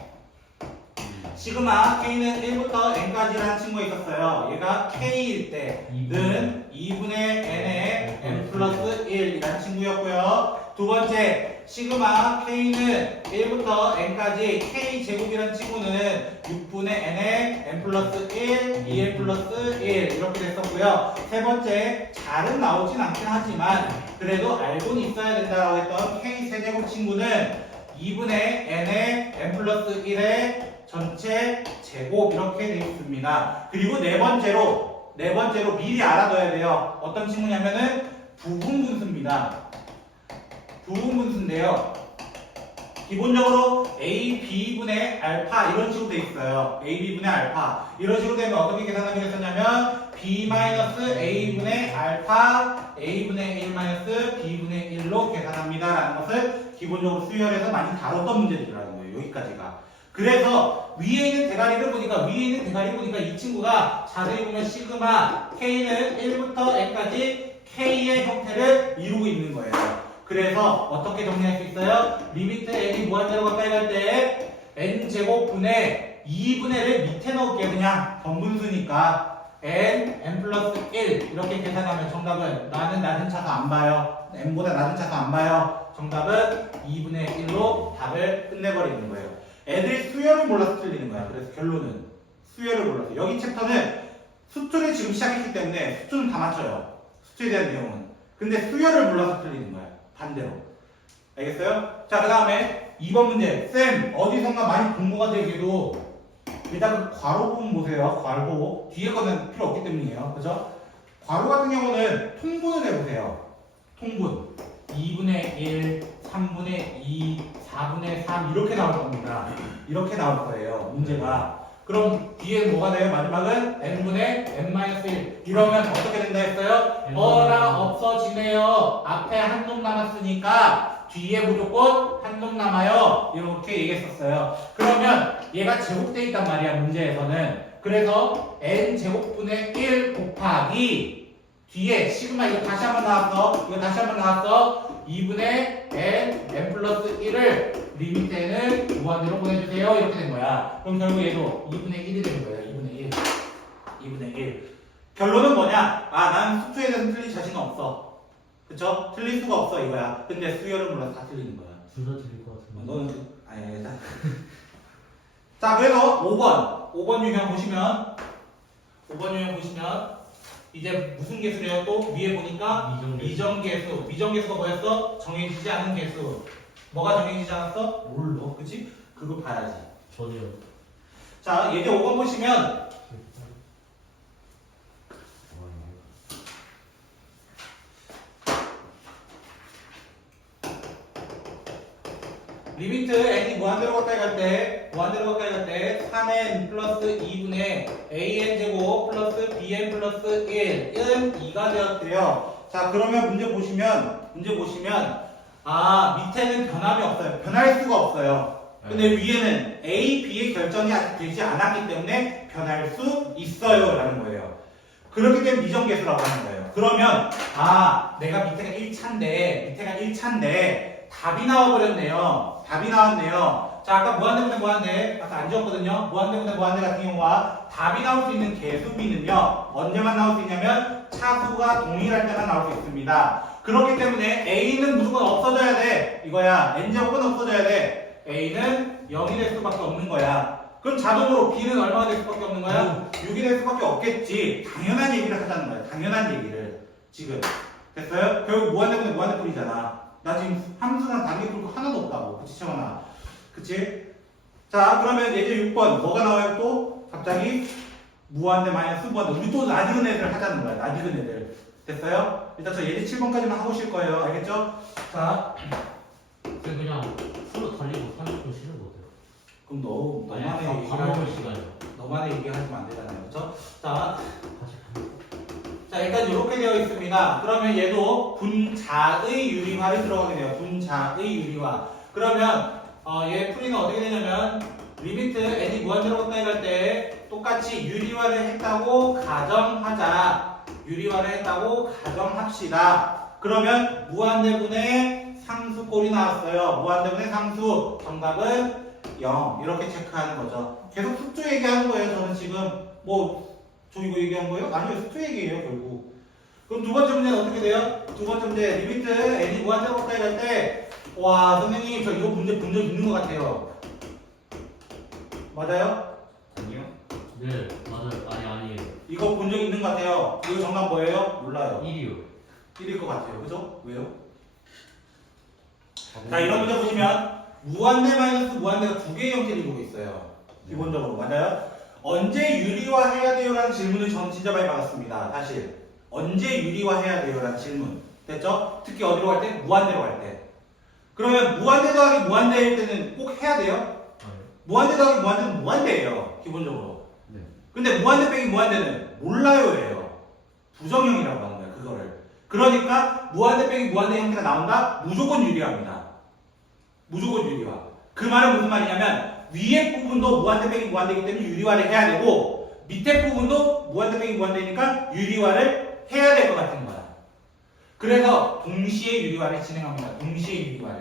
시그마 k는 1부터 n까지라는 친구가 있었어요. 얘가 k일 때는 2분의 n의 n 플러스 1이라는 친구였고요. 두 번째 시그마 k는 1부터 n까지 k제곱이라는 친구는 6분의 n의 n 플러스 1, 2n 플러스 1 이렇게 됐었고요. 세 번째 잘은 나오진 않긴 하지만 그래도 알고는 있어야 된다고 했던 k세제곱 친구는 2분의 n의 n 플러스 1의 전체 제곱 이렇게 되어 있습니다. 그리고 네 번째로 미리 알아둬야 돼요. 어떤 친구냐면은 부분분수입니다. 부분분수인데요. 기본적으로 a, b분의 알파 이런 식으로 되어 있어요. a, b분의 알파 이런 식으로 되면 어떻게 계산하기로 했었냐면 b-a분의 알파 a분의 1 b분의 1로 계산합니다 라는 것을 기본적으로 수열에서 많이 다뤘던 문제들이라는 거예요. 여기까지가. 그래서 위에 있는 대가리를 보니까 이 친구가 자세히 보면 시그마 k는 1부터 n까지 k의 형태를 이루고 있는 거예요. 그래서 어떻게 정리할 수 있어요? 리미트 n이 무한대로 가까이 갈 때 n제곱분의 2분의 1을 밑에 넣을게요. 그냥 번분수니까 n 플러스 1 이렇게 계산하면 정답은 나는 낮은 차수 안 봐요. n보다 낮은 차수 안 봐요. 정답은 2분의 1로 답을 끝내버리는 거예요. 애들이 수열을 몰라서 틀리는 거야. 그래서 결론은 수열을 몰라서. 여기 챕터는 수초를 지금 시작했기 때문에 수초는 다 맞춰요. 수초에 대한 내용은. 근데 수열을 몰라서 틀리는 거야. 반대로. 알겠어요? 자, 그 다음에 2번 문제. 쌤, 어디선가 많이 공부가 되기도 일단 그 괄호 부분 보세요. 괄호. 뒤에 거는 필요 없기 때문이에요. 그죠? 괄호 같은 경우는 통분을 해보세요. 통분. 2분의 1, 3분의 2, 4분의 3 이렇게 나올 겁니다. 이렇게 나올 거예요. 문제가. 그럼 뒤에 뭐가 돼요? 마지막은 n분의 n-1 이러면 어떻게 된다 했어요? 어라 없어지네요. 앞에 한 놈 남았으니까 뒤에 무조건 한 놈 남아요. 이렇게 얘기했었어요. 그러면 얘가 제곱되어 있단 말이야. 문제에서는. 그래서 n제곱분의 1 곱하기 뒤에 시그마 이거 다시 한번 나왔어. 이거 다시 한번 나왔어. 2분의 n 플러스 1을 리미트에는 무한대로 보내주세요. 이렇게 된 거야. 그럼 결국 얘도 2분의 1이 되는 거야. 2분의 1. 2분의 1. 결론은 뭐냐? 아, 난 수투에 대해서 틀릴 자신은 없어. 그쵸? 틀릴 수가 없어 이거야. 근데 수열을 몰라서 다 틀리는 거야. 둘 다 틀릴 것 같은데. 너는 아니 일단. 자, 그래서 5번 유형 보시면 이제 무슨 개수래요? 또 위에 보니까 미정계수. 미정계수가 뭐였어? 정해지지 않은 개수. 뭐가 정해지지 않았어? 몰라. 그치? 그거 봐야지. 전혀. 자, 예제 5번 보시면 리미트 n이 무한대로 가까이 갈 때 3n 플러스 2분의 an 제곱 플러스 bn 플러스 1은 2가 되었대요. 자, 그러면 문제 보시면 아, 밑에는 변함이 없어요. 변할 수가 없어요. 근데 위에는 a, b의 결정이 아직 되지 않았기 때문에 변할 수 있어요 라는 거예요. 그렇기 때문에 미정계수라고 하는 거예요. 그러면 아, 내가 밑에가 1차인데 답이 나와버렸네요. 답이 나왔네요. 자, 아까 무한대분의 무한대 아까 안 지웠거든요. 무한대분의 무한대 같은 경우와 답이 나올 수 있는 개수비는요 언제만 나올 수 있냐면 차수가 동일할 때만 나올 수 있습니다. 그렇기 때문에 A는 무조건 없어져야 돼. 이거야. N제곱은 없어져야 돼. A는 0이 될 수밖에 없는 거야. 그럼 자동으로 B는 얼마가 될 수밖에 없는 거야? 6이 될 수밖에 없겠지. 당연한 얘기를 하자는 거야. 당연한 얘기를. 지금 됐어요? 결국 무한대분의 무한대풀이잖아. 나 지금 함수랑 단계풀 하나도 없다고. 그치, 채원아? 그치? 자, 그러면 예제 6번 뭐가 나와요 또? 갑자기 무한대 마이너스 무한대. 우리 또 낯익은 애들 하자는 거야. 낯익은 애들. 됐어요? 일단 저 예제 7번까지만 하고 오실 거예요. 알겠죠? 자, 그냥 서로 달리고 30분 쉬는 거 어때요? 그럼 너만의 밥 얘기를 먹을 시간이요. 너만의 얘기하시면 안 되잖아요. 그렇죠? 자, 다시 가면. 자, 일단 이렇게 되어 있습니다. 그러면 얘도 분자의 유리화를 들어가게 돼요. 분자의 유리화. 그러면 얘 풀이는 어떻게 되냐면 리미트 n이 무한대로 가까이 갈 때 똑같이 유리화를 했다고 가정하자. 유리화를 했다고 가정합시다. 그러면 무한대분의 상수꼴이 나왔어요. 무한대분의 상수. 정답은 0. 이렇게 체크하는 거죠. 계속 숙주 얘기하는 거예요. 저는 지금 저 이거 얘기한 거예요? 아니요, 숙주 얘기예요, 결국. 그럼 두 번째 문제는 어떻게 돼요? 두 번째 문제, 리미트 n이 무한대로 가까이 갈 때, 와, 선생님, 저 이거 문제 본 적 있는 것 같아요. 맞아요? 아니요? 네, 맞아요. 아니에요. 이거 본 적 있는 것 같아요. 이거 정답 뭐예요? 몰라요. 1이요. 1일 것 같아요. 그죠? 왜요? 자, 이런 문제 보시면, 무한대 마이너스 무한대가 두 개의 형태를 이루고 있어요. 기본적으로. 맞아요? 언제 유리화해야 돼요? 라는 질문을 저는 진짜 많이 받았습니다. 사실. 언제 유리화해야 돼요? 라는 질문. 됐죠? 특히 어디로 갈 때? 무한대로 갈 때. 그러면 무한대 더하기 무한대일 때는 꼭 해야 돼요? 무한대 더하기 무한대는 무한대예요. 기본적으로. 네. 근데 무한대 빼기 무한대는 몰라요예요. 부정형이라고 하는 거예요. 그거를. 그러니까 무한대 빼기 무한대 형태가 나온다? 무조건 유리화입니다. 무조건 유리화. 그 말은 무슨 말이냐면 위에 부분도 무한대 빼기 무한대이기 때문에 유리화를 해야 되고 밑에 부분도 무한대 빼기 무한대니까 유리화를 해야 될 것 같은 거야. 그래서 동시에 유리화를 진행합니다. 동시에 유리화를.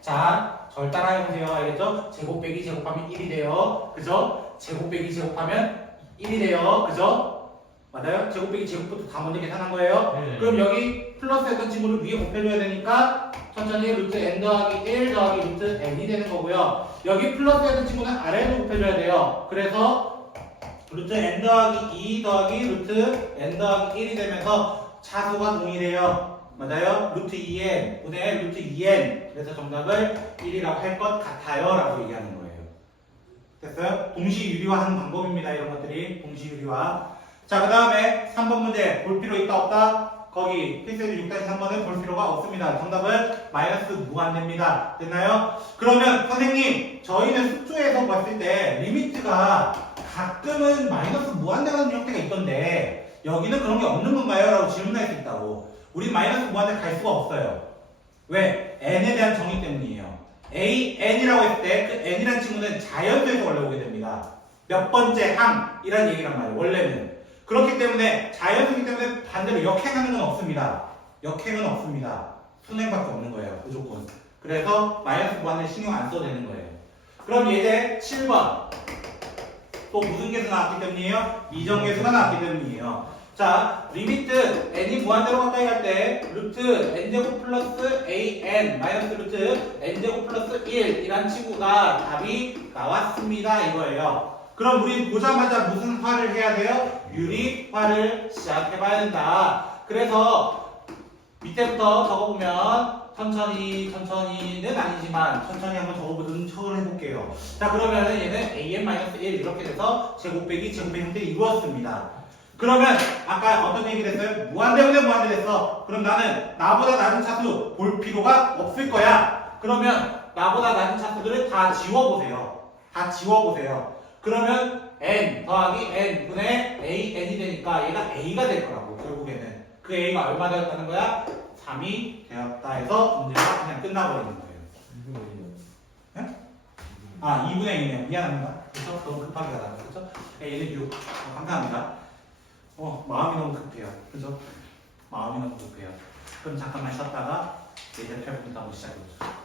자, 절 따라해보세요. 알겠죠? 제곱 빼기 제곱하면 1이 돼요. 그죠? 제곱 빼기 제곱하면 1이 돼요. 그죠? 맞아요? 제곱 빼기 제곱부터 다 먼저 계산한 거예요. 네. 그럼 여기 플러스했던 친구를 위에 곱해줘야 되니까 천천히 루트 n 더하기 1 더하기 루트 n이 되는 거고요. 여기 플러스했던 친구는 아래로 곱해줘야 돼요. 그래서 루트 n 더하기 2 더하기 루트 n 더하기 1이 되면서 차수가 동일해요. 맞아요? 루트 2n 분의 루트 2n. 그래서 정답을 1이라고 할 것 같아요. 라고 얘기하는 거예요. 됐어요? 동시 유리화하는 방법입니다. 이런 것들이 동시 유리화. 자, 그 다음에 3번 문제 볼 필요 있다 없다? 거기 필수의 6-3번은 볼 필요가 없습니다. 정답은 마이너스 무한대입니다. 됐나요? 그러면 선생님, 저희는 숙주에서 봤을 때 리미트가 가끔은 마이너스 무한대라는 형태가 있던데 여기는 그런 게 없는 건가요? 라고 질문할 수 있다고. 우린 마이너스 무한대 갈 수가 없어요. 왜? n에 대한 정의 때문이에요. n이라고 했을 때 그 n이라는 친구는 자연수에서 원래 오게 됩니다. 몇 번째 항이라는 얘기란 말이에요. 원래는. 그렇기 때문에 자연수이기 때문에 반대로 역행하는 건 없습니다. 역행은 없습니다. 순행밖에 없는 거예요. 무조건. 그래서 마이너스 무한대 신경 안 써도 되는 거예요. 그럼 예제 7번. 또 무슨 계수 나왔기 때문이에요? 이정계수가 나왔기 때문이에요. 자, 리미트 n이 무한대로 가까이 갈 때 루트 n제곱 플러스 an 마이너스 루트 n제곱 플러스 1이란 친구가 답이 나왔습니다. 이거예요. 그럼 우리 보자마자 무슨 화를 해야 돼요? 유리화를 시작해봐야 된다. 그래서 밑에부터 적어보면 천천히는 아니지만 천천히 한번 적어보는 척을 해볼게요. 자, 그러면은 얘는 an-1 이렇게 돼서 제곱 빼기 형태를 이루었습니다. 그러면 아까 어떤 얘기를 했어요? 무한대분의 무한대 됐어. 그럼 나는 나보다 낮은 차수 볼 필요가 없을 거야. 그러면 나보다 낮은 차수들을 다 지워보세요. 다 지워보세요. 그러면 n 더하기 n 분의 an이 되니까 얘가 a가 될 거라고. 결국에는 그 a가 얼마 되었다는 거야? 3이 되었다 해서 문제가 그냥 끝나버리는 거예요. 아, 2분의 1이네요. 미안합니다. 그렇죠? 너무 급하게 가다가 그렇죠? A는 6. 감사합니다. 마음이 너무 급해요. 그죠? 마음이 너무 급해요. 그럼 잠깐만 쉬었다가 이제 8분 하고 시작해보죠.